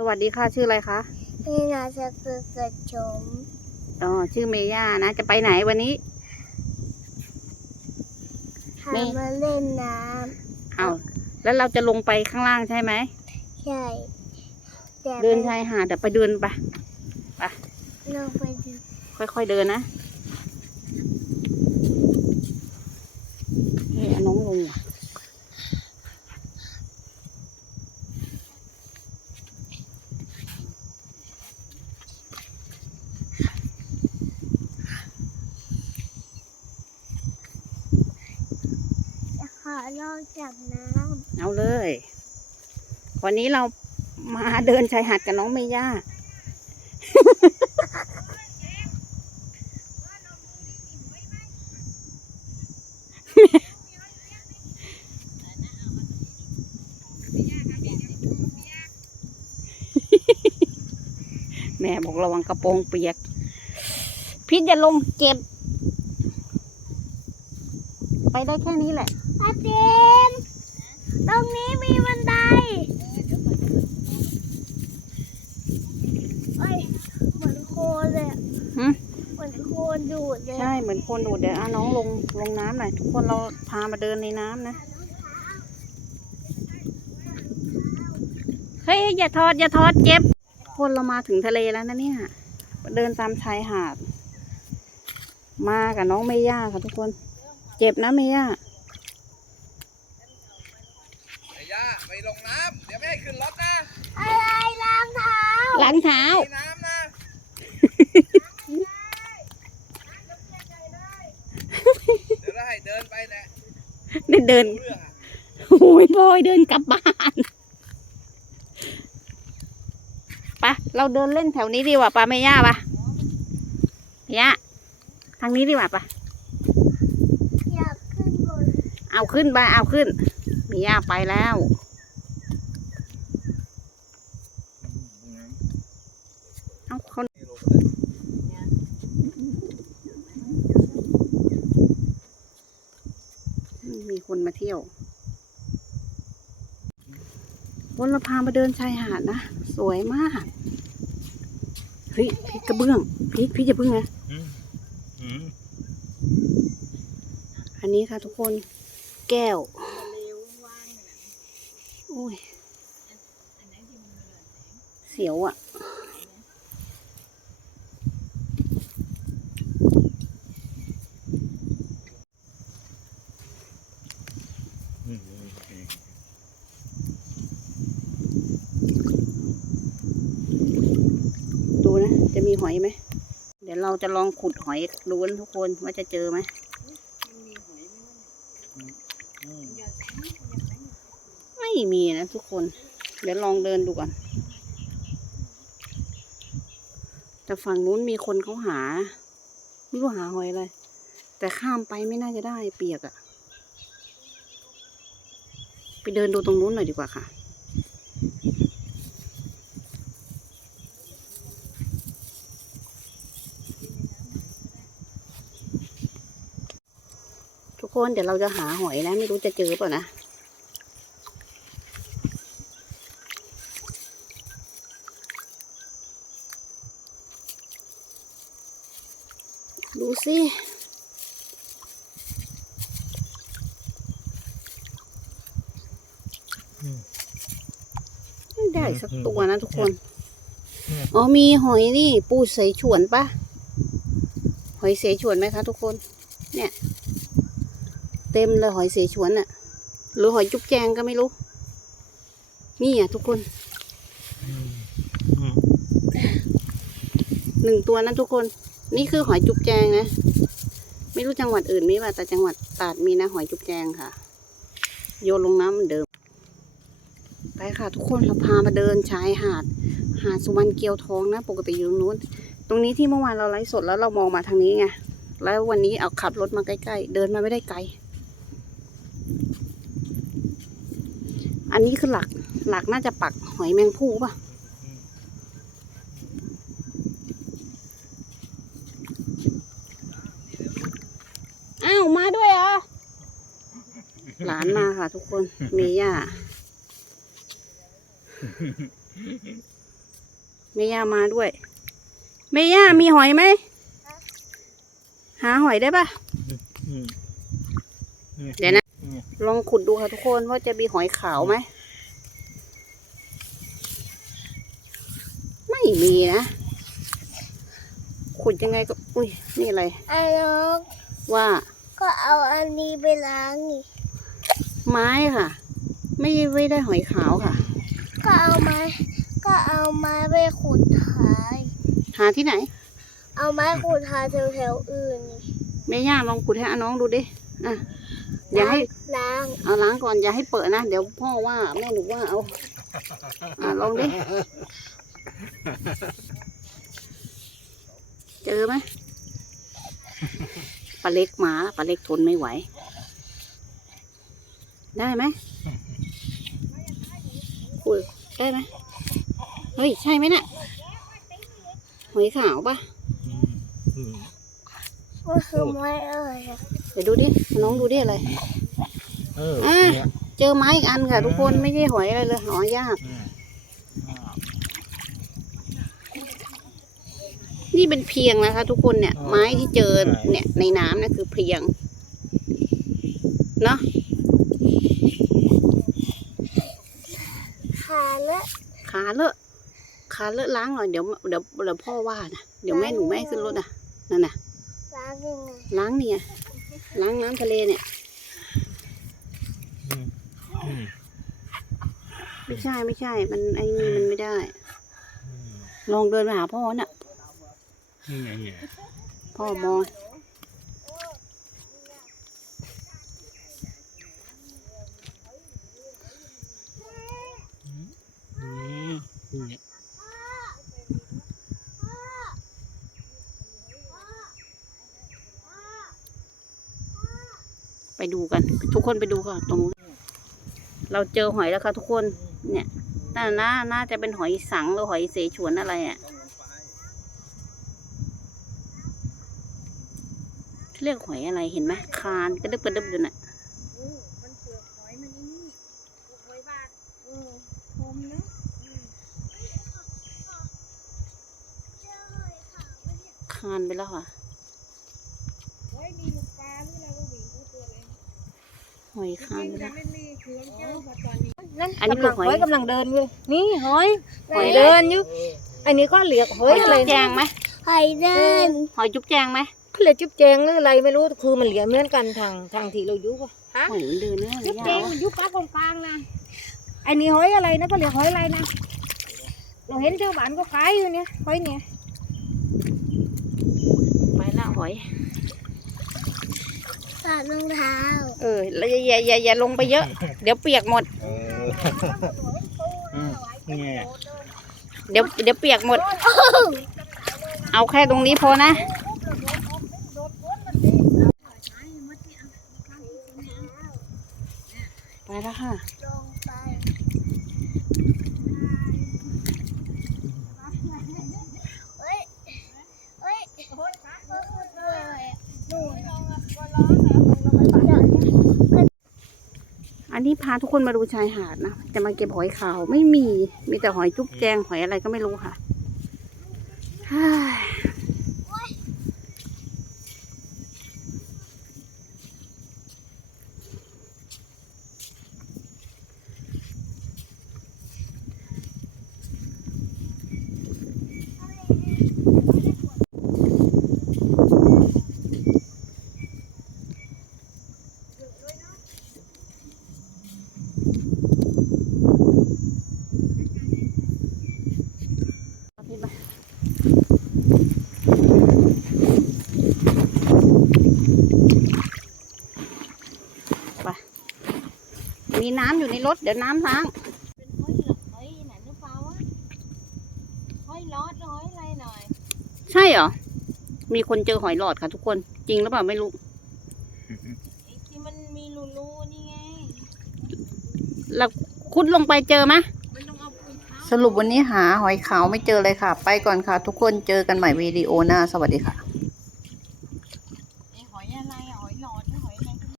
สวัสดีค่ะชื่ออะไรคะนี่นาจะคือเกิดชมอ๋อชื่อเมย่านะ จะไปไหนวันนี้ พานี่มาเล่นน้เอาแล้วเราจะลงไปข้างล่างใช่ไหมำใช่แต่เดินชายหาดเดี๋ยวไปเดินไป ลงไปดูค่อยๆเดินนะเฮ้ยเอาน้องลงว่ะ จะข อลองจับน้ำเอาเลย วันนี้เรามาเดินชายหาดกับน้องเมย่า แม่บอกระวังกระโปรงเปียกพิษจะลงเจ็บ ไปได้แค่นี้แหละ เจมส์ตรงนี้มีบันไดเอ้ยเหมือนโคลนเลยอะหึเหมือนโคลนดูดเลยใช่เหมือนคนดูดเดี๋ยวเอาน้องลงลงน้ำหน่อยทุกคนเราพามาเดินในน้ำนะเฮ้ยอย่าทอดอย่าทอดเจ็บ คนเรามาถึงทะเลแล้วนะเนี่ย เดินตามชายหาด มากับน้องเมย่าค่ะทุกคน เจ็บนะเมย่า ไอ้ย่าไปลงน้ำเดี๋ยวไม่ให้ขึ้นรถนะอะไรล้างเท้าล้างเท้ามีน้ำนะเดี๋ยวเราให้เดินไปแหละได้เดินรู้เรื่องอะโอ้ยบอยเดินกลับบ้านไปะเราเดินเล่นแถวนี้ดีกว่าปะเมย่าปะเมย่าทางนี้ดีกว่าปะอยากขึ้นบนเอาขึ้นไปเอาขึ้น มีย่าไปแล้วเอาคนมีคนมาเที่ยววันเราพามาเดินชายหาดนะ สวยมากเฮ้ยพริกกระเบื้องพริกพริกอย่าพึ่งนะอันนี้ค่ะทุกคนแก้วโอ้ย เสียวอะ่ะ ดูนะ จะมีหอยไหม เดี๋ยวเราจะลองขุดหอยดูนะทุกคนว่าจะเจอไหมไม่ มีนะทุกคน เดี๋ยวลองเดินดูก่อน แต่ฝั่งนู้นมีคนเขาหา ไม่รู้หาหอยอะไร แต่ข้ามไปไม่น่าจะได้เปียกอะไปเดินดูตรงนู้นหน่อยดีกว่าค่ะทุกคนเดี๋ยวเราจะหาหอยนะ ไม่รู้จะเจอเปล่านะ ดูสิไม่ได้สักตัวนะทุกคน อ๋อมีหอยนี่ ปูเสฉวนปะหอยเสฉวนไหมคะทุกคน เนี่ย เต็มเลยหอยเสฉวนอะหรือหอยจุ๊บแจงก็ไม่รู้ นี่อะทุกคนหนึ่งตัวนะทุกคน นี่คือหอยจุ๊บแจงนะ ไม่รู้จังหวัดอื่นมีป่ะแต่จังหวัดตราดมีนะหอยจุ๊บแจงค่ะ โยนลงน้ำเหมือนเดิม ไปค่ะ ทุกคนเราพามาเดินชายหาด หาดสุวรรณเกียวทองนะ ปกติอยู่ตรงนู้น ตรงนี้ที่เมื่อวานเราไลฟ์สดแล้วเรามองมาทางนี้ไง แล้ววันนี้เอาขับรถมาใกล้ๆ เดินมาไม่ได้ไกล อันนี้คือหลัก หลักน่าจะปักหอยแมงผู้ป่ะ อ้าว มาด้วยเหรอ หลานมาค่ะ ทุกคนเมย่าแม่ย่ามาด้วยแม่ย่ามีหอยไหม หาหอยได้ปะอืมเดี๋ยวนะอืมลองขุดดูค่ะทุกคนว่าจะมีหอยขาวไหม ไม่มีนะ ขุดยังไงก็ อุ้ย นี่อะไรไอ้น้องว่า ก็เอาอันนี้ไปล้างนี่ ไม้ค่ะ ไม่ไม่ได้หอยขาวค่ะ ก็เอาไม้ก็เอาไม้ไปขุดหายหาที่ไหน เอาไม้ขุดหาแถวๆอื่นนี่แม่ย่าลองขุดให้อาน้องดูดิอะอย่าให้ล้างเอาล้างก่อนอย่าให้เปิดนะเดี๋ยวพ่อว่าแม่หนูว่าเอาอะลองดิเจอไหมปลาเล็กมาปลาเล็กทนไม่ไหว ได้ไหมคุยได้ไหมเฮ้ย ใช่ไหมเนี่ยหอยขาวปะอืมมันคือไม้อะไรอะเดี๋ยวดูดิ น้องดูดิอะไรเอออะเนี่ยเจอไม้อีกอันค่ะ ทุกคนไม่ใช่หอยอะไรเลยหอยากอืมอ่านี่เป็นเพียงนะคะ ทุกคนเนี่ยอ๋อไม้ที่เจอใช่เนี่ยในน้ำนั่นคือเพียง เนาะ ขาและขาเลอะขาเลอะล้างหน่อยเดี๋ยวเดี๋ยวเดี๋ยวพ่อว่านะเดี๋ยวแม่หนูแม่ให้ขึ้นรถอะนั่นน่ะล้างยังไงล้างเนี่ยล้างน้ำทะเลเนี่ยอืมอืมไม่ใช่ไม่ใช่ มันไอ้นี่มันไม่ได้อืมลองเดินไปหาพ่อน่ะนี่ไงเนี่ยพ่อมอง อืมเนี่ย ไปดูกัน ทุกคนไปดูค่ะ ตรงนู้นเราเจอหอยแล้วค่ะทุกคน เนี่ยน่าน่าน่าจะเป็นหอยสังหรือหอยเสฉวนอะไรอะเรียกหอยอะไรเห็นไหมคานกระดึบกระดึบอยู่น่ะมันเดือกหอยมันนี่หอยบาทอืมคมนะคานไปแล้วค่ะ เฮ้ยมีลูกปลาที่เราวิ่งตัวตัวเลย หอยคานไปแล้วไม่มีเครื่องเจ้ามาตอนนี้นั่นอันนี้คืกำอลังหอยหอยกำลังเดินอยู่นี่หอยหอยเดินอยู่อันนี้ก็เหลียกหหออยยอะจุ๊ไรบแจงไหมหอยเดินหอยจุ๊บแจงไหมเขาเหลียกจุ๊บแจงหรืออะไรไม่รู้คือมันเหลียเหมือนกันทางทางที่เราอยู่ป่ะฮะหอยมันเดินนะจุ๊บแจยางวมันอยู่ปากกลางๆนะอันนี้หอยอะไรนะก็เหลียกหอยอะไรนะเราเห็นชาวบ้านก็ขายอยู่เนี่ยหอยเนี่ยไปละหอย ถอดรองเท้าเออแล้วอย่าอย่าอย่าอย่าลงไปเยอะ เดี๋ยวเปียกหมด เอออืมเนี่ยเดี๋ยวเดี๋ยวเปียกหมด เอาแค่ตรงนี้พอนะ ไปแล้วค่ะ ลงไปเฮ้ยเฮ้ยนู่น อันนี้พาทุกคนมาดูชายหาดนะ จะมาเก็บหอยขาวไม่มี มีแต่หอยจุ๊บแจงหอยอะไรก็ไม่รู้ค่ะเฮ้ยเอาพี่มาไป มีน้ำ อยู่ในรถเดี๋ยวน้ำล้างเป็นหอยหอยไหนหรือเปล่าวะหอยลอดหอยอะไรหน่อย ใช่เหรอ มีคนเจอหอยหลอดค่ะทุกคน จริงหรือเปล่าไม่รู้ไอ้ที่มันมีรูๆนี่ไงแล้วคุดลงไปเจอไหมมันต้องเอาปืนเท้า สรุปวันนี้หาหอยขาวไม่เจอเลยค่ะ ไปก่อนค่ะ ทุกคนเจอกันใหม่วิดีโอหน้าสวัสดีค่ะ